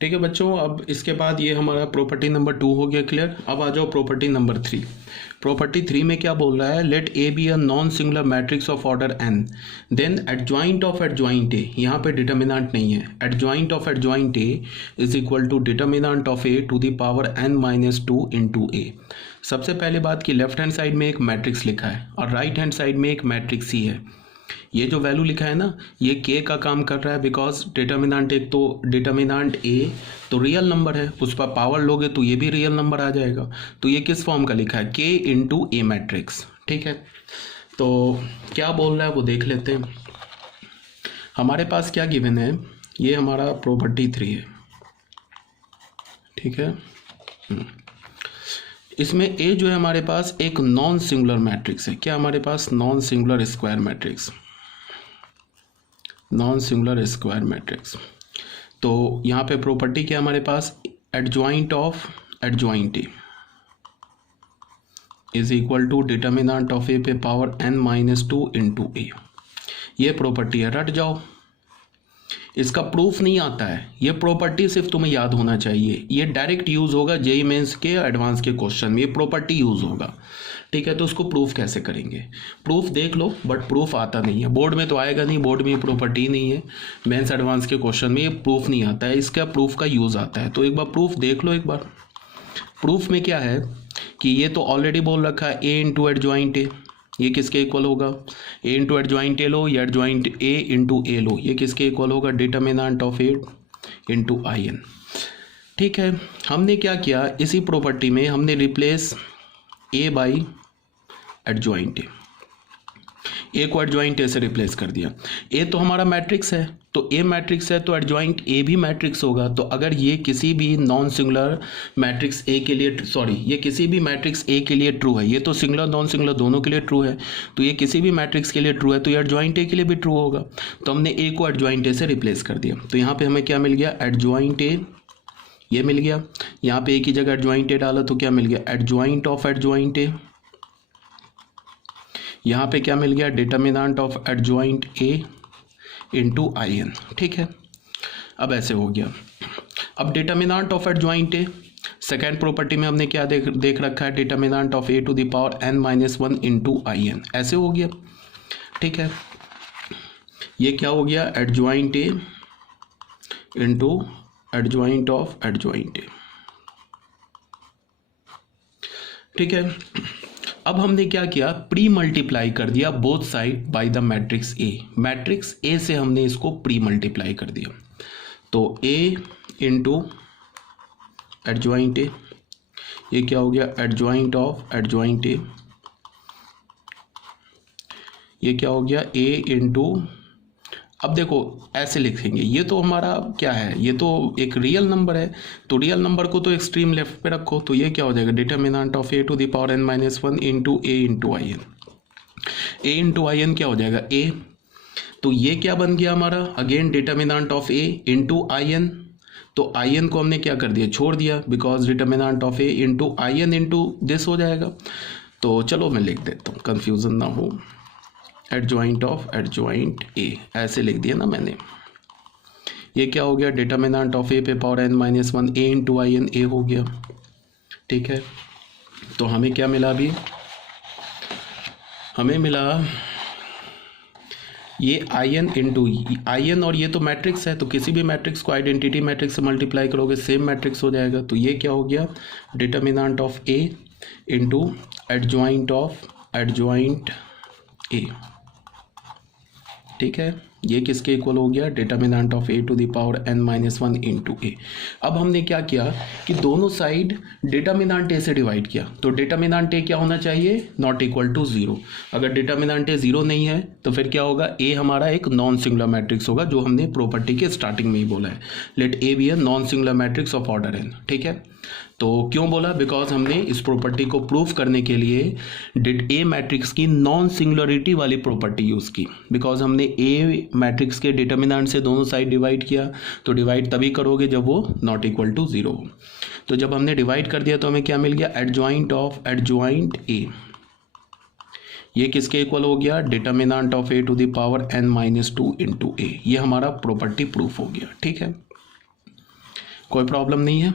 ठीक है बच्चों, अब इसके बाद ये हमारा प्रॉपर्टी नंबर 2 हो गया क्लियर। अब आ जाओ प्रॉपर्टी नंबर 3। प्रॉपर्टी 3 में क्या बोल रहा है, let A be a non singular matrix of order n, then adjoint of adjoint A, यहाँ पे डिटर्मिनेंट नहीं है, adjoint of adjoint A is equal to determinant of A to the power n minus 2 into A. सबसे पहले बात की left hand side में एक मैट्रिक्स लिखा है और राइट हैंड साइड में एक मैट्रिक्स ही है। ये जो वैल्यू लिखा है ना, ये के का काम कर रहा है बिकॉज डिटर्मिनेंट एक तो डिटर्मिनेंट ए तो रियल नंबर है, उस पर पावर लोगे तो ये भी रियल नंबर आ जाएगा। तो ये किस फॉर्म का लिखा है, के इंटू ए मैट्रिक्स। ठीक है, तो क्या बोल रहा है वो देख लेते हैं। हमारे पास क्या गिवन है, ये हमारा प्रॉपर्टी 3 है। ठीक है, इसमें ए जो है हमारे पास एक नॉन सिंगुलर मैट्रिक्स है। क्या हमारे पास, non singular square matrix, non singular square matrix. तो यहाँ पे प्रॉपर्टी क्या हमारे पास, adjoint of adjoint A is equal to determinant of A पे power n minus 2 into A. ये प्रॉपर्टी है, रट जाओ। इसका प्रूफ नहीं आता है, ये प्रॉपर्टी सिर्फ तुम्हें याद होना चाहिए। ये डायरेक्ट यूज होगा जेईई मेंस के एडवांस के क्वेश्चन में, ये प्रॉपर्टी यूज होगा। ठीक है, तो उसको प्रूफ कैसे करेंगे, प्रूफ देख लो बट प्रूफ आता नहीं है। बोर्ड में तो आएगा नहीं, बोर्ड में ये प्रॉपर्टी नहीं है। मेंस एडवांस के क्वेश्चन में ये प्रूफ नहीं आता है, इसका प्रूफ का यूज आता है। तो एक बार प्रूफ देख लो। एक बार प्रूफ में क्या है कि ये तो ऑलरेडी बोल रखा है ए इंटू एडजॉइंट ए, ये किसके इक्वल होगा, ए इंटू एडजॉइंट ए लो या एडजॉइंट ए इंटू ए लो, ये किसके इक्वल होगा, determinant of A into I N. ठीक है, हमने क्या किया, इसी प्रॉपर्टी में हमने replace A by adjoint A को एडजॉइंट ए से रिप्लेस कर दिया। ए तो हमारा मैट्रिक्स है, तो ए मैट्रिक्स है तो एडजॉइंट ए भी मैट्रिक्स होगा। तो अगर ये किसी भी नॉन सिंगुलर मैट्रिक्स ए के लिए, सॉरी ये किसी भी मैट्रिक्स ए के लिए ट्रू है, ये तो सिंगुलर नॉन सिंगुलर दोनों के लिए ट्रू है, तो ये किसी भी मैट्रिक्स के लिए ट्रू है, तो ये एडजॉइंट ए के लिए भी ट्रू होगा। तो हमने ए को एडजॉइंट ए से रिप्लेस कर दिया। तो यहाँ पे हमें क्या मिल गया, एडजॉइंट ए, ये मिल गया। यहाँ पे ए की जगह एडजॉइंट ए डाला तो क्या मिल गया, एडजॉइंट ऑफ एडजॉइंट ए। यहाँ पे क्या मिल गया, determinant of adjoint A into I N. ठीक है, अब ऐसे हो गया। अब determinant of adjoint A, second property में हमने क्या देख रखा है, determinant of A to the power n minus 1 into I N, ऐसे हो गया। ठीक है, ये क्या हो गया, adjoint A into adjoint of adjoint A. ठीक है, अब हमने क्या किया, प्री मल्टीप्लाई कर दिया both side by the matrix A. Matrix A से हमने इसको प्री मल्टीप्लाई कर दिया। तो ए इंटू एडजॉइंट ए, ये क्या हो गया, एडजॉइंट ऑफ एडजॉइंट ए, ये क्या हो गया, ए इंटू, अब देखो ऐसे लिखेंगे, ये तो हमारा क्या है, ये तो एक रियल नंबर है, तो रियल नंबर को तो एक्सट्रीम लेफ्ट पे रखो। तो ये क्या हो जाएगा, determinant of A to the power n minus 1 into A into I N. A into I N क्या हो जाएगा, ए, तो ये क्या बन गया हमारा, again determinant of A into I N. तो आई एन को हमने क्या कर दिया, छोड़ दिया, because determinant of A into I N into this हो जाएगा। तो चलो मैं लिख देता हूँ, कन्फ्यूजन ना हो, एडजॉइंट ऑफ एडजॉइंट ए ऐसे लिख दिया ना मैंने। ये क्या हो गया, डिटर्मिनेंट ऑफ ए पे power n minus 1 A into I N, A हो गया। ठीक है, तो हमें क्या मिला अभी, हमें मिला ये I N into I N, और ये तो मैट्रिक्स है, तो किसी भी मैट्रिक्स को आइडेंटिटी मैट्रिक्स से मल्टीप्लाई करोगे सेम मैट्रिक्स हो जाएगा। तो ये क्या हो गया, determinant of A into adjoint of adjoint A. ठीक है, ये किसके इक्वल हो गया, determinant of A to the power n minus 1 into A. अब हमने क्या किया कि दोनों साइड डिटर्मिनेंट ए से डिवाइड किया, तो डिटर्मिनेंट ए क्या होना चाहिए, नॉट इक्वल टू 0। अगर डिटर्मिनेंट ए 0 नहीं है तो फिर क्या होगा, ए हमारा एक नॉन सिंगुलर मैट्रिक्स होगा, जो हमने प्रॉपर्टी के स्टार्टिंग में ही बोला है, let A be a non singular matrix of order n। ठीक है, तो क्यों बोला, बिकॉज हमने इस प्रॉपर्टी को प्रूफ करने के लिए डिट ए मैट्रिक्स की नॉन सिंगुलरिटी वाली प्रॉपर्टी यूज़ की। बिकॉज हमने ए मैट्रिक्स के डिटर्मिनेंट से दोनों साइड डिवाइड किया, तो डिवाइड तभी करोगे जब वो नॉट इक्वल टू 0 हो। तो जब हमने डिवाइड कर दिया तो हमें क्या मिल गया, एडजॉइंट ऑफ एडजॉइंट ए, ये किसके इक्वल हो गया, determinant of A to the power n minus 2 into A. ये हमारा प्रॉपर्टी प्रूफ हो गया। ठीक है, कोई प्रॉब्लम नहीं है।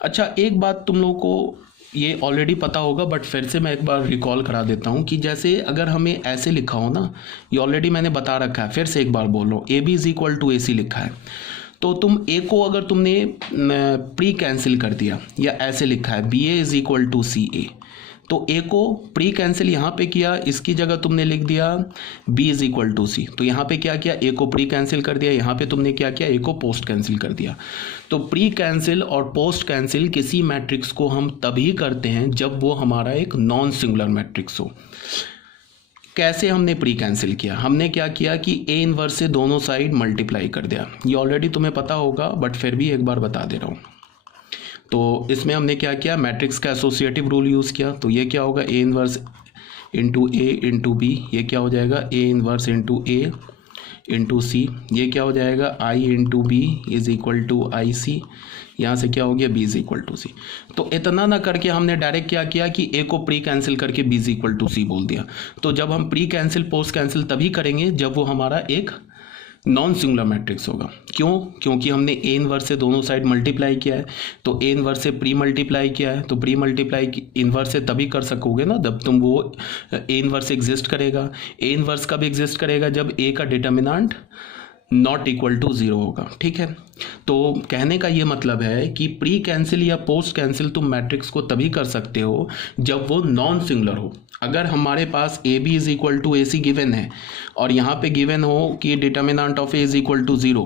अच्छा, एक बात तुम लोगों को ये ऑलरेडी पता होगा, बट फिर से मैं एक बार रिकॉल करा देता हूँ कि जैसे अगर हमें ऐसे लिखा हो ना, ये ऑलरेडी मैंने बता रखा है, फिर से एक बार बोल रहा हूँ, A B is equal to A C लिखा है, तो तुम ए को अगर तुमने प्री कैंसिल कर दिया, या ऐसे लिखा है B A is equal to C A, तो ए को प्री कैंसिल यहाँ पे किया, इसकी जगह तुमने लिख दिया B is equal to C, तो यहाँ पे क्या किया, ए को प्री कैंसिल कर दिया, यहाँ पे तुमने क्या किया, ए को पोस्ट कैंसिल कर दिया। तो प्री कैंसिल और पोस्ट कैंसिल किसी मैट्रिक्स को हम तभी करते हैं जब वो हमारा एक नॉन सिंगुलर मैट्रिक्स हो। कैसे हमने प्री कैंसिल किया, हमने क्या किया कि ए इनवर्स से दोनों साइड मल्टीप्लाई कर दिया, ये ऑलरेडी तुम्हें पता होगा बट फिर भी एक बार बता दे रहा हूँ। तो इसमें हमने क्या किया, मैट्रिक्स का एसोसिएटिव रूल यूज़ किया, तो ये क्या होगा, A inverse into A into B, ये क्या हो जाएगा, A inverse into A into C, ये क्या हो जाएगा, I into B is equal to I C, यहाँ से क्या हो गया, B is equal to C. तो इतना ना करके हमने डायरेक्ट क्या किया कि ए को प्री कैंसिल करके बी इज इक्वल टू सी बोल दिया। तो जब हम प्री कैंसिल पोस्ट कैंसिल तभी करेंगे जब वो हमारा एक नॉन सिंगुलर मैट्रिक्स होगा। क्यों, क्योंकि हमने ए इनवर्स से दोनों साइड मल्टीप्लाई किया है, तो ए इनवर्स से प्री मल्टीप्लाई किया है, तो प्री मल्टीप्लाई इनवर्स से तभी कर सकोगे ना जब तुम वो ए इनवर्स एग्जिस्ट करेगा। ए इनवर्स कब एग्जिस्ट करेगा, जब ए का determinant not equal to zero होगा। ठीक है, तो कहने का ये मतलब है कि प्री कैंसिल या पोस्ट कैंसिल तुम मैट्रिक्स को तभी कर सकते हो जब वो नॉन सिंगुलर हो। अगर हमारे पास A B is equal to A C given है और यहाँ पे गिवन हो कि determinant of A is equal to zero,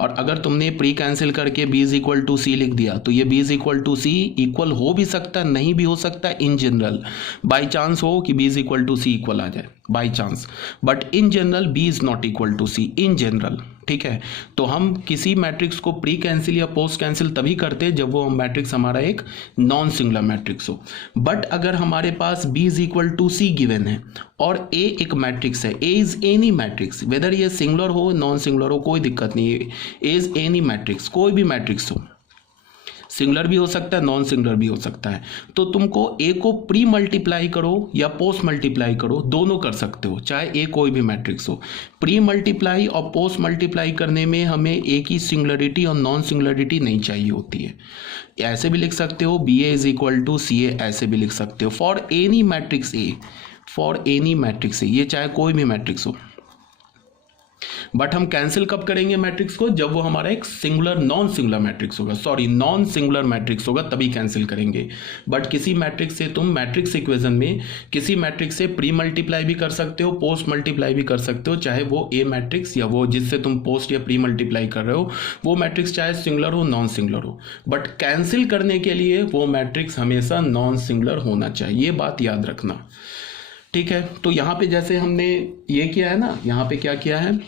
और अगर तुमने प्री कैंसिल करके B is equal to C लिख दिया, तो ये B is equal to C equal हो भी सकता है, नहीं भी हो सकता है, इन जनरल बाई चांस हो कि B is equal to C equal आ जाए by chance, but in general B is not equal to C in general. ठीक है, तो हम किसी मैट्रिक्स को प्री कैंसिल या पोस्ट कैंसिल तभी करते हैं जब वो मैट्रिक्स हमारा एक नॉन सिंगुलर मैट्रिक्स हो। बट अगर हमारे पास b is equal to C given है और a एक मैट्रिक्स है, a is any matrix, weather ये सिंगुलर हो नॉन सिंगुलर हो कोई दिक्कत नहीं है, a इज एनी मैट्रिक्स, कोई भी मैट्रिक्स हो, सिंगुलर भी हो सकता है नॉन सिंगुलर भी हो सकता है, तो तुमको ए को प्री मल्टीप्लाई करो या पोस्ट मल्टीप्लाई करो, दोनों कर सकते हो, चाहे ए कोई भी मैट्रिक्स हो। प्री मल्टीप्लाई और पोस्ट मल्टीप्लाई करने में हमें ए की सिंगुलरिटी और नॉन सिंगुलरिटी नहीं चाहिए होती है। ऐसे भी लिख सकते हो B A is equal to C A, ऐसे भी लिख सकते हो for any matrix A, for any matrix A, ये चाहे कोई भी मैट्रिक्स हो। बट हम कैंसिल कब करेंगे मैट्रिक्स को, जब वो हमारा एक सिंगुलर नॉन सिंगुलर मैट्रिक्स होगा, सॉरी नॉन सिंगुलर मैट्रिक्स होगा तभी कैंसिल करेंगे। बट किसी मैट्रिक्स से तुम मैट्रिक्स इक्वेशन में किसी मैट्रिक्स से प्री मल्टीप्लाई भी कर सकते हो, पोस्ट मल्टीप्लाई भी कर सकते हो, चाहे वो ए मैट्रिक्स या वो जिससे तुम पोस्ट या प्री मल्टीप्लाई कर रहे हो वो मैट्रिक्स चाहे सिंगुलर हो नॉन सिंगुलर हो, बट कैंसिल करने के लिए वो मैट्रिक्स हमेशा नॉन सिंगुलर होना चाहिए, ये बात याद रखना। ठीक है, तो यहाँ पे जैसे हमने ये किया है ना, यहाँ पे क्या किया है,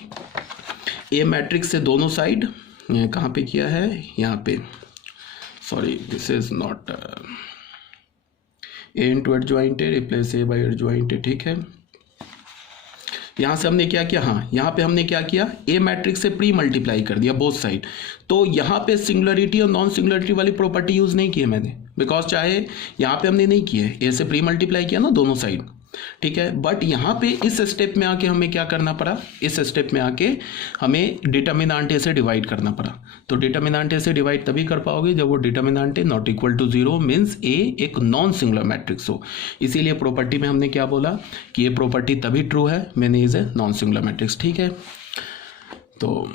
ए मैट्रिक्स से दोनों साइड कहाँ पे किया है, यहाँ पे, sorry this is not a into adjoint A replace A by adjoint A. ठीक है, यहाँ से हमने क्या किया, हाँ यहाँ पे हमने क्या किया, ए मैट्रिक्स से प्री मल्टीप्लाई कर दिया बोथ साइड, तो यहाँ पे सिंगुलरिटी और नॉन सिंगुलरिटी वाली प्रॉपर्टी यूज़ नहीं की है मैंने, बिकॉज चाहे यहाँ पे हमने नहीं की है, ए से प्री मल्टीप्लाई किया ना दोनों साइड। ठीक है, बट यहाँ पे इस स्टेप में आके हमें क्या करना पड़ा, इस स्टेप में आके हमें डिटर्मिनेंट ए से डिवाइड करना पड़ा। तो डिटर्मिनेंट ए से डिवाइड तभी कर पाओगे जब वो determinant A not equal to zero, means A एक नॉन सिंगुलर मैट्रिक्स हो। इसीलिए प्रॉपर्टी में हमने क्या बोला कि ये प्रॉपर्टी तभी ट्रू है मैंने is a non singular matrix. ठीक है, तो